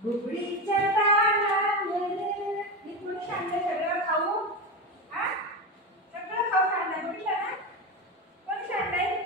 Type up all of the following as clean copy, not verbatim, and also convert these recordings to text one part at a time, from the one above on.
बुबडीच्या तालामध्ये मी कोणी सांगलं सगळं खाऊ हा सगळं खाऊ सांगणार बघितलं ना कोणी सांगलंय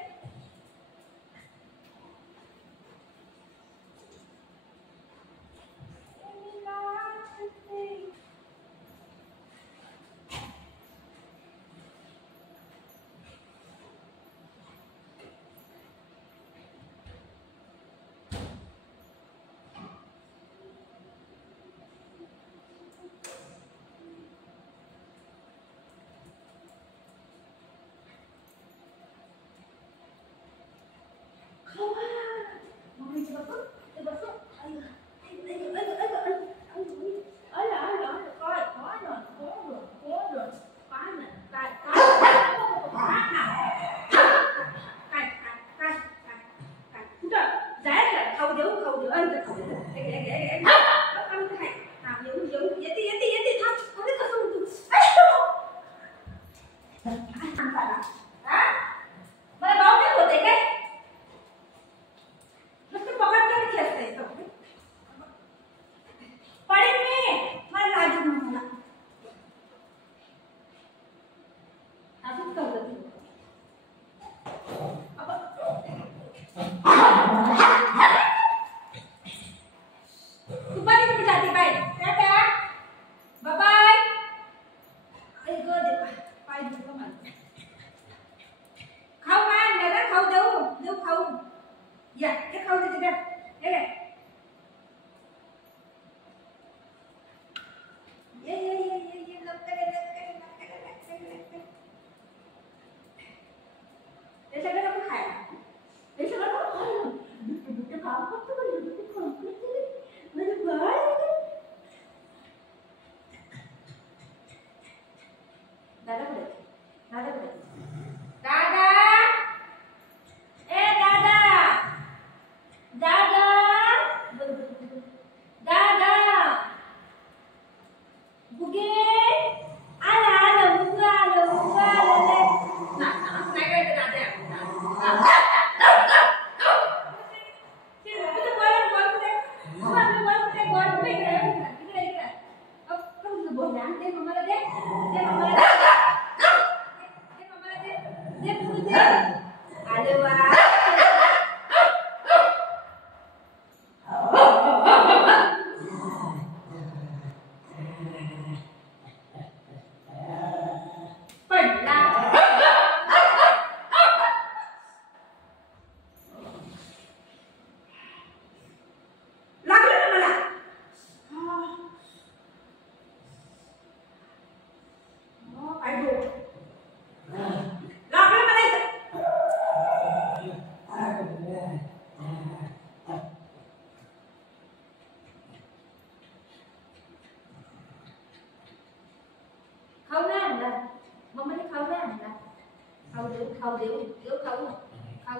खाऊ देऊ देऊ खाऊ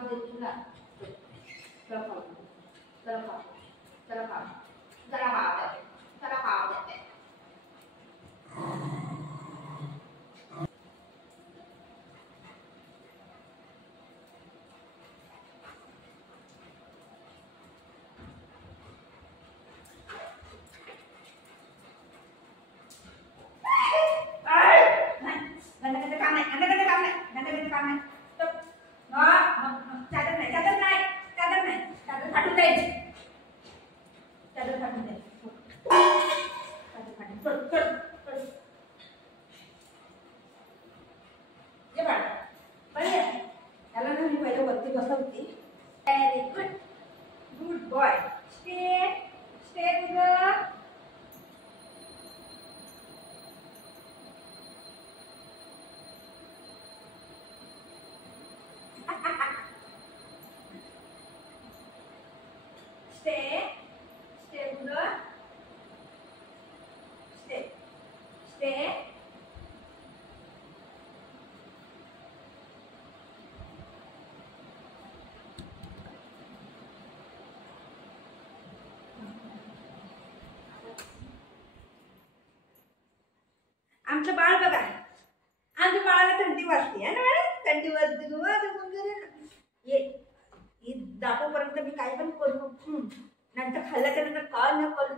देऊ तुला चला खाऊ चला खाऊ चला खाऊ चला खाऊ देते Good boy. Stay good. Stay good. Stay. आमचं बाळ बघा आमच्या बाळाला थंडी वाजते ना मॅडम थंडी वाजते ये दाखवपर्यंत मी काय पण करू नंतर खाल्ल्याच्या नंतर काय न करू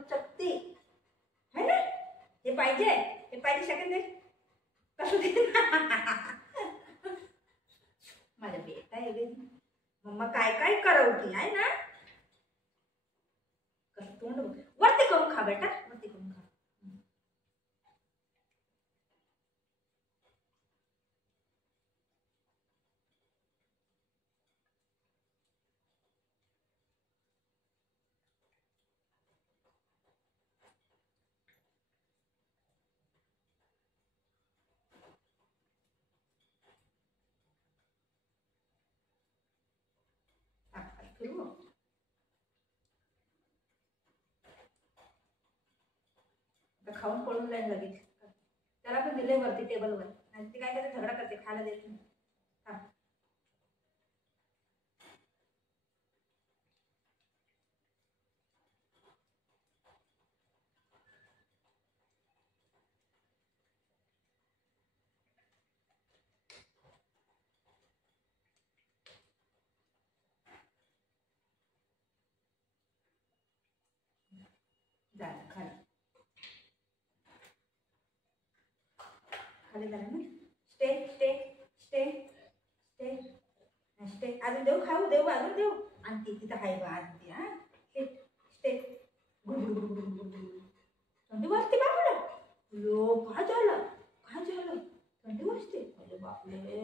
तोंड वरती करून खा बेटा, वरती करून खा. फिरव. आता खाऊन पळून जाईल लगेच. त्याला पण दिले वरती टेबलवर, आणि ती काय करते, झगडा करते, खायला देत नाही. झालं खाली, खाली झालं ना. Stay stay stay stay stay. अजून देऊ, खाऊ देऊ, अजून देऊ. आणि ती तिथं आहे बा आधी. हा स्टे स्टे. थंडी वाजते बाबूला. लो काय झालं, काय झालं, थंडी वाजते. अरे बापले.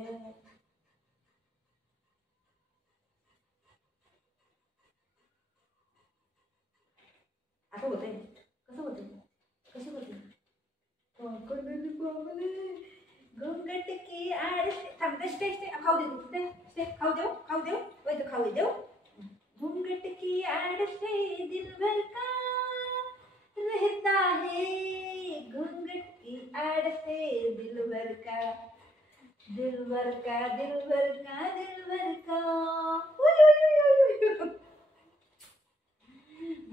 आता होतंय, कसं होतंय, कसं होतंय. घुंगट की आड. थांब, स्टे स्टे. खाऊ दे, स्टे स्टे. खाऊ देऊ, खाऊ देऊ, वय तो खाऊ देऊ. घुंगट की आड़ से दिल भर का रहता है, घुंगट की आड़ से दिल भर का, दिल भर का, दिल भर का, दिल भर का.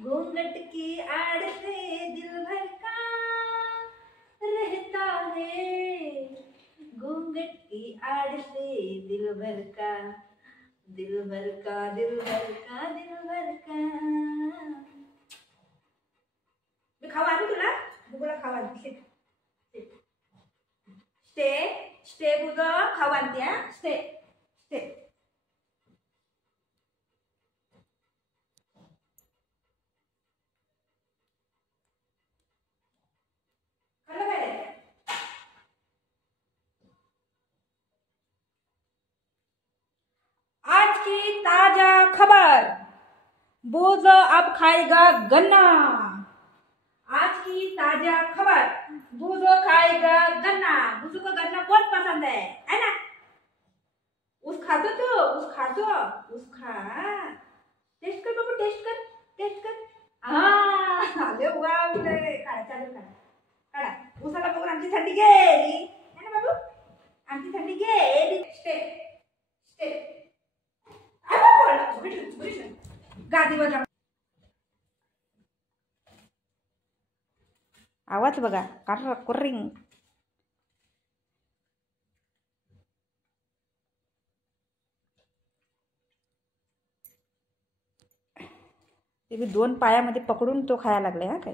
घूंघट की आड़ से दिल भर का रहता है, घूंघट की आड़ से दिल भर का, दिल भर का, दिल भर का, दिल भर का. मी खाऊ आणू तुला, बुगुला खाऊ आणते. स्टे स्टे बुग, खाऊ आणते. Stay stay. आज की ताजा खबर, बोझ अब खाएगा गन्ना. आज की ताजा खबर, बोझ खाएगा गन्ना. बुझू को गन्ना बहुत पसंद है ना. उस खातो तो, उस खातो, उस खा. टेस्ट कर बाबू, टेस्ट कर, टेस्ट कर. हा अरे बापरे. काढा, चालू काढा, काढा. उसाला बघून आमची थंडी गेली है ना बाबू, आमची थंडी गेली. Stay stay. गादीवर आवाज बघा, कर कुरिंग. ते 2 पायामध्ये पकडून तो खायला लागलाय. हा काय